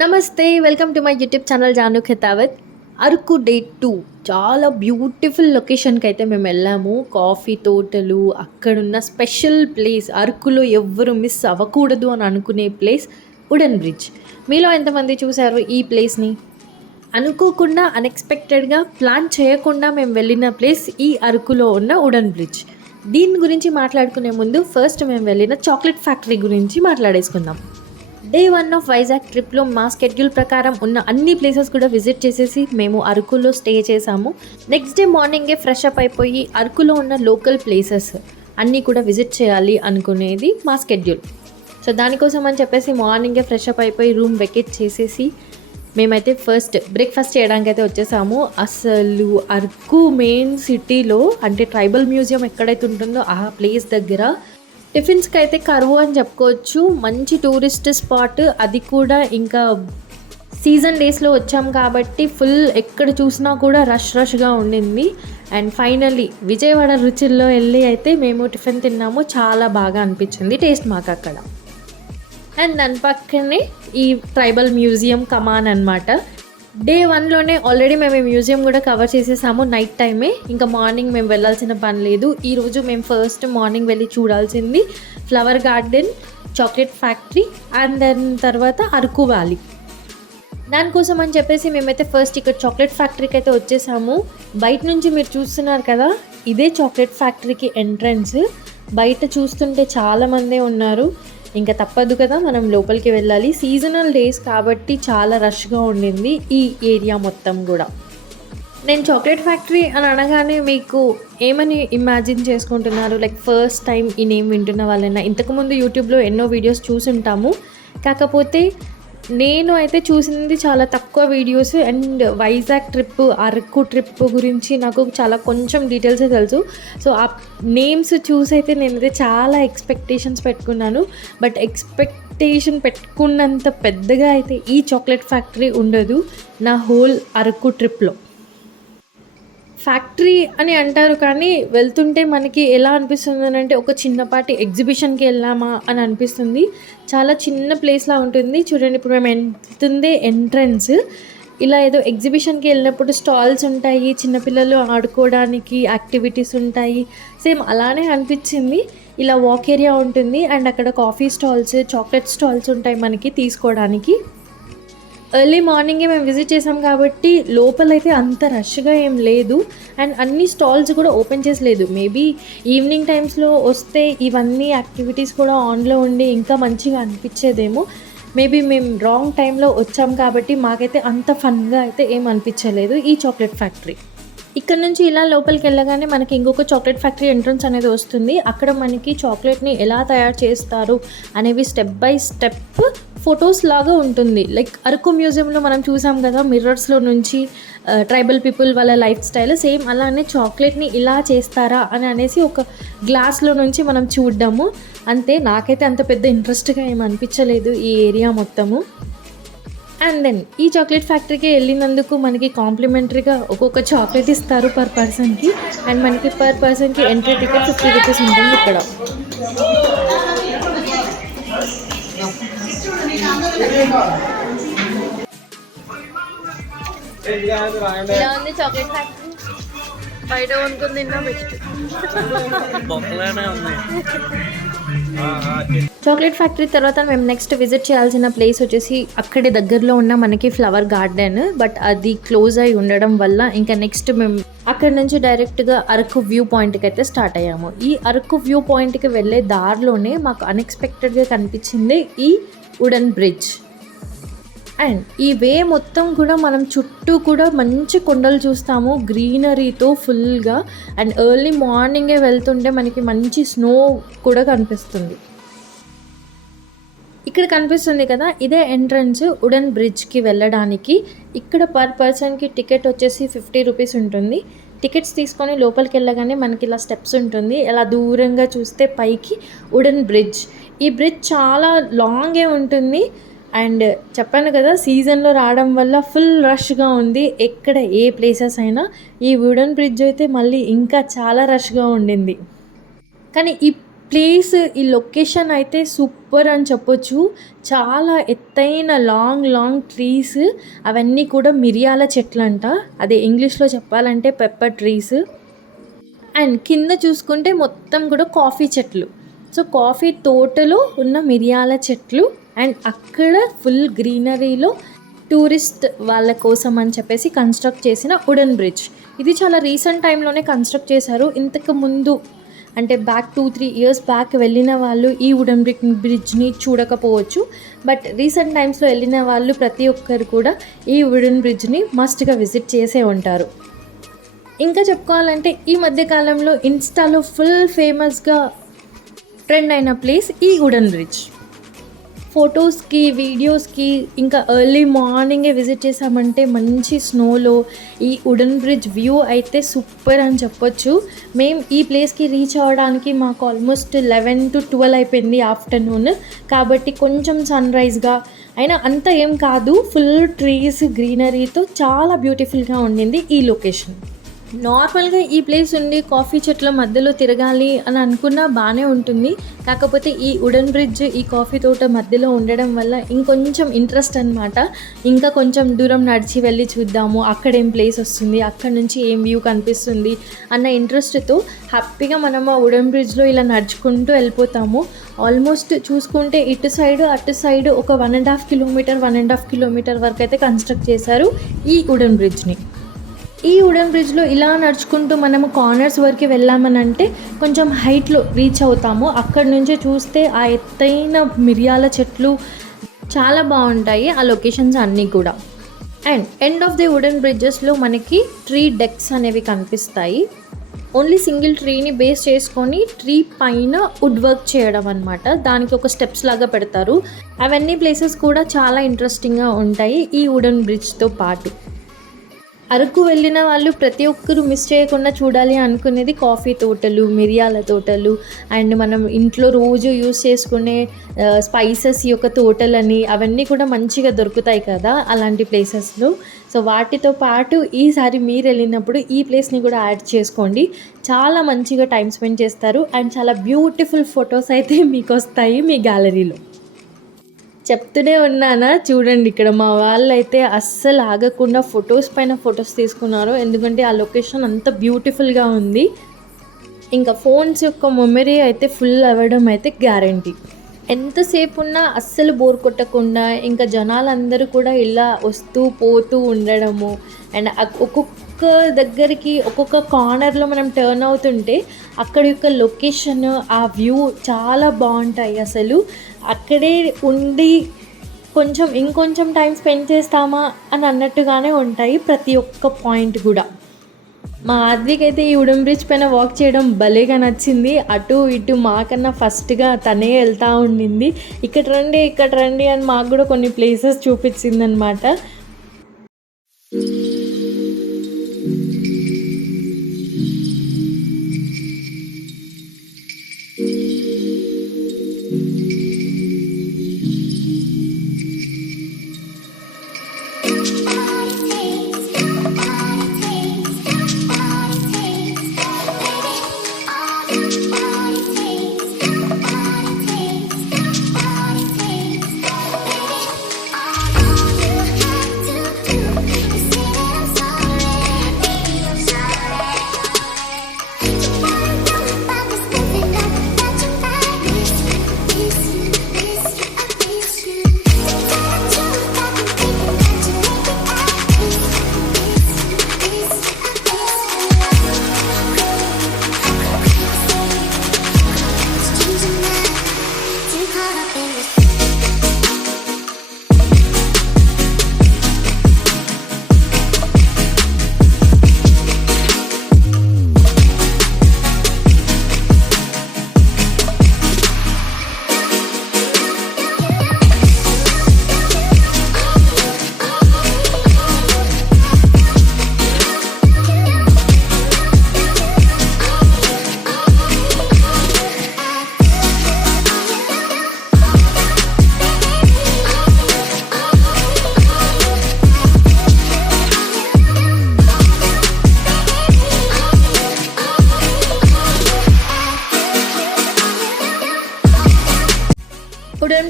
నమస్తే welcome to my YouTube channel Janu Khetavath. Araku day 2 చాలా beautiful లొకేషన్కి అయితే మేము వెళ్ళాము. కాఫీ తోటలు, అక్కడున్న స్పెషల్ ప్లేస్, అరకులో ఎవ్వరు మిస్ అవ్వకూడదు అని అనుకునే ప్లేస్ వుడెన్ బ్రిడ్జ్. మీలో ఎంతమంది చూశారు ఈ ప్లేస్ని? అనుకోకుండా అన్ఎక్స్పెక్టెడ్గా ప్లాన్ చేయకుండా మేము వెళ్ళిన ప్లేస్ ఈ అరకులో ఉన్న వుడెన్ బ్రిడ్జ్. దీని గురించి మాట్లాడుకునే ముందు ఫస్ట్ మేము వెళ్ళిన చాక్లెట్ ఫ్యాక్టరీ గురించి మాట్లాడేసుకుందాం. డే 1 ఆఫ్ వైజాగ్ ట్రిప్లో మా స్కెడ్యూల్ ప్రకారం ఉన్న అన్ని ప్లేసెస్ కూడా విజిట్ చేసేసి మేము అరకులో స్టే చేసాము. నెక్స్ట్ డే మార్నింగే ఫ్రెష్ అప్ అయిపోయి అరకులో ఉన్న లోకల్ ప్లేసెస్ అన్నీ కూడా విజిట్ చేయాలి అనుకునేది మా స్కెడ్యూల్. సో దానికోసం అని చెప్పేసి మార్నింగే ఫ్రెష్ అప్ అయిపోయి రూమ్ వెకేట్ చేసేసి మేమైతే ఫస్ట్ బ్రేక్ఫాస్ట్ చేయడానికి అయితే వచ్చేసాము. అసలు అరకు మెయిన్ సిటీలో అంటే ట్రైబల్ మ్యూజియం ఎక్కడైతే ఉంటుందో ఆ ప్లేస్ దగ్గర టిఫిన్స్కి అయితే కరువు అని చెప్పుకోవచ్చు. మంచి టూరిస్ట్ స్పాట్, అది కూడా ఇంకా సీజన్ డేస్లో వచ్చాం కాబట్టి ఫుల్ ఎక్కడ చూసినా కూడా రష్గా ఉండింది. అండ్ ఫైనల్లీ విజయవాడ రుచుల్లో వెళ్ళి అయితే మేము టిఫిన్ తిన్నాము. చాలా బాగా అనిపించింది టేస్ట్ మాకు అక్కడ. అండ్ దాని పక్కనే ఈ ట్రైబల్ మ్యూజియం కమాన్ అనమాట. డే 1లోనే ఆల్రెడీ మేము ఈ మ్యూజియం కూడా కవర్ చేసేసాము నైట్ టైమే. ఇంకా మార్నింగ్ మేము వెళ్ళాల్సిన పని లేదు. ఈరోజు మేము ఫస్ట్ మార్నింగ్ వెళ్ళి చూడాల్సింది flower garden, chocolate factory and then తర్వాత అరకు వ్యాలీ. దానికోసం అని చెప్పేసి మేమైతే ఫస్ట్ ఇక్కడ చాక్లెట్ ఫ్యాక్టరీకి అయితే వచ్చేసాము. బయట నుంచి మీరు చూస్తున్నారు కదా, ఇదే చాక్లెట్ ఫ్యాక్టరీకి ఎంట్రన్స్. బయట చూస్తుంటే చాలామందే ఉన్నారు. ఇంకా తప్పదు కదా, మనం లోపలికి వెళ్ళాలి. సీజనల్ డేస్ కాబట్టి చాలా రష్గా ఉండింది ఈ ఏరియా మొత్తం కూడా. నేను చాక్లెట్ ఫ్యాక్టరీ అని అనగానే మీకు ఏమని ఇమాజిన్ చేసుకుంటున్నారు? లైక్ ఫస్ట్ టైం ఈ నేమ్ వింటున్న వాళ్ళైనా ఇంతకుముందు యూట్యూబ్లో ఎన్నో వీడియోస్ చూసుంటాము. కాకపోతే నేను అయితే చూసింది చాలా తక్కువ videos. And Vizag trip, Araku trip గురించి నాకు చాలా కొంచెం డీటెయిల్సే తెలుసు. సో ఆ నేమ్స్ చూసి అయితే నేనైతే చాలా ఎక్స్పెక్టేషన్స్ పెట్టుకున్నాను. బట్ ఎక్స్పెక్టేషన్ పెట్టుకున్నంత పెద్దగా అయితే ఈ చాక్లెట్ ఫ్యాక్టరీ ఉండదు నా హోల్ అరకు ట్రిప్లో. ఫ్యాక్టరీ అని అంటారు కానీ వెళ్తుంటే మనకి ఎలా అనిపిస్తుంది అంటే ఒక చిన్నపాటి ఎగ్జిబిషన్కి వెళ్ళామా అని అనిపిస్తుంది. చాలా చిన్న ప్లేస్లా ఉంటుంది. చూడండి, ఇప్పుడు మేము వెళ్తుందే ఎంట్రన్స్. ఇలా ఏదో ఎగ్జిబిషన్కి వెళ్ళినప్పుడు స్టాల్స్ ఉంటాయి, చిన్నపిల్లలు ఆడుకోవడానికి యాక్టివిటీస్ ఉంటాయి, సేమ్ అలానే అనిపించింది. ఇలా వాక్ ఏరియా ఉంటుంది అండ్ అక్కడ కాఫీ స్టాల్స్, చాక్లెట్ స్టాల్స్ ఉంటాయి మనకి తీసుకోవడానికి. ఎర్లీ మార్నింగే మేము విజిట్ చేసాం కాబట్టి లోపలైతే అంత రష్గా ఏం లేదు. అండ్ అన్ని స్టాల్స్ కూడా ఓపెన్ చేసలేదు. మేబీ ఈవినింగ్ టైమ్స్లో వస్తే ఇవన్నీ యాక్టివిటీస్ కూడా ఆన్లో ఉండి ఇంకా మంచిగా అనిపించేదేమో. మేబీ మేము రాంగ్ టైంలో వచ్చాం కాబట్టి మాకైతే అంత ఫన్గా అయితే ఏం అనిపించలేదు ఈ చాక్లెట్ ఫ్యాక్టరీ. ఇక్కడ నుంచి ఇలా లోపలికి వెళ్ళగానే మనకి ఇంకొక చాక్లెట్ ఫ్యాక్టరీ ఎంట్రన్స్ అనేది వస్తుంది. అక్కడ మనకి చాక్లెట్ని ఎలా తయారు చేస్తారు అనేవి స్టెప్ బై స్టెప్ ఫొటోస్ లాగా ఉంటుంది. లైక్ అరకు మ్యూజియంలో మనం చూసాం కదా, మిర్రర్స్లో నుంచి ట్రైబల్ పీపుల్ వాళ్ళ లైఫ్ స్టైల్, సేమ్ అలానే చాక్లెట్ని ఇలా చేస్తారా అని అనేసి ఒక గ్లాస్లో నుంచి మనం చూడ్డాము. అంతే, నాకైతే అంత పెద్ద ఇంట్రెస్ట్గా ఏమి అనిపించలేదు ఈ ఏరియా మొత్తము. అండ్ దెన్ ఈ చాక్లెట్ ఫ్యాక్టరీకి వెళ్ళినందుకు మనకి కాంప్లిమెంటరీగా ఒక్కొక్క చాక్లెట్ ఇస్తారు పర్ పర్సన్కి. అండ్ మనకి పర్ పర్సన్కి ఎంట్రీ టికెట్ 50 రూపీస్ ఉంటుంది ఇక్కడ. ఇలా ఉంది చాక్లెట్ ఫ్యాక్టరీ. బయట కొనుక్కొని తిన్నా బెస్ట్. చాక్లెట్ ఫ్యాక్టరీ తర్వాత మేము నెక్స్ట్ విజిట్ చేయాల్సిన ప్లేస్ వచ్చేసి అక్కడే దగ్గరలో ఉన్న మనకి ఫ్లవర్ గార్డెన్. బట్ అది క్లోజ్ అయి ఉండడం వల్ల ఇంకా నెక్స్ట్ మేము అక్కడ నుంచి డైరెక్ట్గా అరకు వ్యూ పాయింట్కి అయితే స్టార్ట్ అయ్యాము. ఈ అరకు వ్యూ పాయింట్కి వెళ్ళే దారిలోనే మాకు అన్ఎక్స్పెక్టెడ్గా కనిపించింది ఈ వుడెన్ బ్రిడ్జ్. అండ్ ఈ వే మొత్తం కూడా మనం చుట్టూ కూడా మంచి కొండలు చూస్తాము గ్రీనరీతో ఫుల్గా. అండ్ ఎర్లీ మార్నింగే వెళ్తుంటే మనకి మంచి స్నో కూడా కనిపిస్తుంది. ఇక్కడ కనిపిస్తుంది కదా, ఇదే ఎంట్రన్స్ వుడెన్ బ్రిడ్జ్కి వెళ్ళడానికి. ఇక్కడ పర్ పర్సన్కి టికెట్ వచ్చేసి 50 రూపీస్ ఉంటుంది. టికెట్స్ తీసుకొని లోపలికి వెళ్ళగానే మనకి ఇలా స్టెప్స్ ఉంటుంది. ఇలా దూరంగా చూస్తే పైకి వుడెన్ బ్రిడ్జ్. ఈ బ్రిడ్జ్ చాలా లాంగే ఉంటుంది. అండ్ చెప్పాను కదా, సీజన్లో రావడం వల్ల ఫుల్ రష్గా ఉంది. ఎక్కడ ఏ ప్లేసెస్ అయినా ఈ వుడెన్ బ్రిడ్జ్ అయితే మళ్ళీ ఇంకా చాలా రష్గా ఉండింది. కానీ ప్లేస్ ఈ లొకేషన్ అయితే సూపర్ అని చెప్పొచ్చు. చాలా ఎత్తైన లాంగ్ లాంగ్ ట్రీస్, అవన్నీ కూడా మిరియాల చెట్లంట. అదే ఇంగ్లీష్‌లో చెప్పాలంటే పెప్పర్ ట్రీస్. అండ్ కింద చూసుకుంటే మొత్తం కూడా కాఫీ చెట్లు. సో కాఫీ తోటలో ఉన్న మిరియాల చెట్లు అండ్ అక్కడ ఫుల్ గ్రీనరీలో టూరిస్ట్ వాళ్ళ కోసం అని చెప్పేసి కన్స్ట్రక్ట్ చేసిన వుడెన్ బ్రిడ్జ్. ఇది చాలా రీసెంట్ టైంలోనే కన్స్ట్రక్ట్ చేశారు. ఇంతకు ముందు అంటే బ్యాక్ 2-3 ఇయర్స్ బ్యాక్ వెళ్ళిన వాళ్ళు ఈ వుడెన్ బ్రిడ్జ్ని చూడకపోవచ్చు. బట్ రీసెంట్ టైమ్స్లో వెళ్ళిన వాళ్ళు ప్రతి ఒక్కరు కూడా ఈ వుడెన్ బ్రిడ్జ్ని మస్ట్గా విజిట్ చేసే ఉంటారు. ఇంకా చెప్పుకోవాలంటే ఈ మధ్యకాలంలో ఇన్స్టాలో ఫుల్ ఫేమస్గా ట్రెండ్ అయిన ప్లేస్ ఈ వుడెన్ బ్రిడ్జ్. ఫొటోస్కి, వీడియోస్కి ఇంకా ఎర్లీ మార్నింగే విజిట్ చేసామంటే మంచి స్నోలో ఈ వుడెన్ బ్రిడ్జ్ వ్యూ అయితే సూపర్ అని చెప్పొచ్చు. మేము ఈ ప్లేస్కి రీచ్ అవ్వడానికి మాకు ఆల్మోస్ట్ 11 to 12 అయిపోయింది ఆఫ్టర్నూన్. కాబట్టి కొంచెం సన్రైజ్గా అయినా అంత ఏం కాదు, ఫుల్ ట్రీస్ గ్రీనరీతో చాలా బ్యూటిఫుల్గా ఉండింది ఈ లొకేషన్. నార్మల్గా ఈ ప్లేస్ ఉండి కాఫీ చెట్ల మధ్యలో తిరగాలి అని అనుకున్నా బాగానే ఉంటుంది. కాకపోతే ఈ వుడెన్ బ్రిడ్జ్ ఈ కాఫీ తోట మధ్యలో ఉండడం వల్ల ఇంకొంచెం ఇంట్రెస్ట్ అనమాట. ఇంకా కొంచెం దూరం నడిచి వెళ్ళి చూద్దాము, అక్కడ ఏం ప్లేస్ వస్తుంది, అక్కడ నుంచి ఏం వ్యూ కనిపిస్తుంది అన్న ఇంట్రెస్ట్తో హ్యాపీగా మనం ఆ వుడెన్ బ్రిడ్జ్లో ఇలా నడుచుకుంటూ వెళ్ళిపోతాము. ఆల్మోస్ట్ చూసుకుంటే ఇటు సైడ్ అటు సైడ్ ఒక 1.5 కిలోమీటర్ వరకు అయితే కన్స్ట్రక్ట్ చేశారు ఈ వుడెన్ బ్రిడ్జ్ని. ఈ వుడెన్ బ్రిడ్జ్లో ఇలా నడుచుకుంటూ మనము కార్నర్స్ వరకు వెళ్ళామనంటే కొంచెం హైట్లో రీచ్ అవుతాము. అక్కడి నుంచి చూస్తే ఆ ఎత్తైన మిరియాల చెట్లు చాలా బాగుంటాయి ఆ లొకేషన్స్ అన్నీ కూడా. And end of the wooden బ్రిడ్జెస్లో మనకి ట్రీ డెక్స్ అనేవి కనిపిస్తాయి. ఓన్లీ సింగిల్ ట్రీని బేస్ చేసుకొని ట్రీ పైన వుడ్ వర్క్ చేయడం అనమాట. దానికి ఒక స్టెప్స్ లాగా పెడతారు. అవన్నీ ప్లేసెస్ కూడా చాలా ఇంట్రెస్టింగ్గా ఉంటాయి ఈ వుడెన్ బ్రిడ్జ్తో పాటు. అరకు వెళ్ళిన వాళ్ళు ప్రతి ఒక్కరూ మిస్ చేయకుండా చూడాలి అనుకునేది కాఫీ తోటలు, మిరియాల తోటలు అండ్ మనం ఇంట్లో రోజు యూస్ చేసుకునే స్పైసెస్ యొక్క తోటలని అవన్నీ కూడా మంచిగా దొరుకుతాయి కదా అలాంటి ప్లేసెస్లో. సో వాటితో పాటు ఈసారి మీరు వెళ్ళినప్పుడు ఈ ప్లేస్ని కూడా యాడ్ చేసుకోండి. చాలా మంచిగా టైం స్పెండ్ చేస్తారు అండ్ చాలా బ్యూటిఫుల్ ఫొటోస్ అయితే మీకు వస్తాయి మీ గ్యాలరీలో. చెప్తూనే ఉన్నానా, చూడండి ఇక్కడ మా వాళ్ళు అయితే అస్సలు ఆగకుండా ఫొటోస్ పైన ఫొటోస్ తీసుకున్నారు. ఎందుకంటే ఆ లొకేషన్ అంత బ్యూటిఫుల్గా ఉంది. ఇంకా ఫోన్స్ యొక్క మెమరీ అయితే ఫుల్ అవ్వడం అయితే గ్యారంటీ. ఎంతసేపు ఉన్నా అస్సలు బోర్ కొట్టకుండా ఇంకా జనాలందరూ కూడా ఇలా వస్తూ పోతూ ఉండడము అండ్ ఒక్కొక్క దగ్గరికి ఒక్కొక్క కార్నర్లో మనం టర్న్ అవుతుంటే అక్కడ యొక్క లొకేషన్ ఆ వ్యూ చాలా బాగుంటాయి. అసలు అక్కడే ఉండి ఇంకొంచెం టైం స్పెండ్ చేస్తామా అని అన్నట్టుగానే ఉంటాయి ప్రతి ఒక్క పాయింట్ కూడా. మా ఆద్విక్ అయితే ఈ వుడెన్ బ్రిడ్జ్ పైన వాక్ చేయడం భలేగా నచ్చింది. అటు ఇటు మాకన్నా ఫస్ట్గా తనే వెళ్తూ ఉండింది. ఇక్కడ రండి అని మాకు కూడా కొన్ని ప్లేసెస్ చూపించింది అనమాట.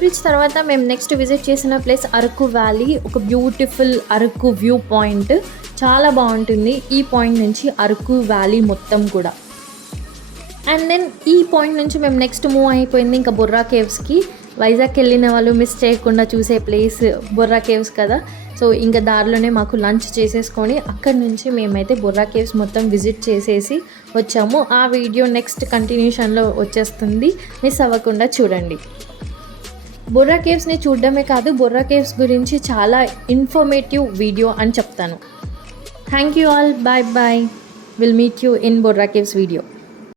బ్రిడ్జ్ తర్వాత మేము నెక్స్ట్ విజిట్ చేసిన ప్లేస్ అరకు వ్యాలీ. ఒక బ్యూటిఫుల్ అరకు వ్యూ పాయింట్, చాలా బాగుంటుంది ఈ పాయింట్ నుంచి అరకు వ్యాలీ మొత్తం కూడా. అండ్ దెన్ ఈ పాయింట్ నుంచి మేము నెక్స్ట్ మూవ్ అయిపోయింది ఇంకా బొర్రా కేవ్స్కి. వైజాగ్ వెళ్ళిన వాళ్ళు మిస్ చేయకుండా చూసే ప్లేస్ బొర్రా కేవ్స్ కదా. సో ఇంకా దారిలోనే మాకు లంచ్ చేసేసుకొని అక్కడి నుంచి మేమైతే బొర్రా కేవ్స్ మొత్తం విజిట్ చేసేసి వచ్చాము. ఆ వీడియో నెక్స్ట్ కంటిన్యూషన్లో వచ్చేస్తుంది, మిస్ అవ్వకుండా చూడండి. బొర్రా కేవ్స్ని చూడడమే కాదు, బొర్రా కేవ్స్ గురించి చాలా ఇన్ఫర్మేటివ్ వీడియో అని చెప్తాను. Thank you all, bye bye. Will meet you in Borra caves video.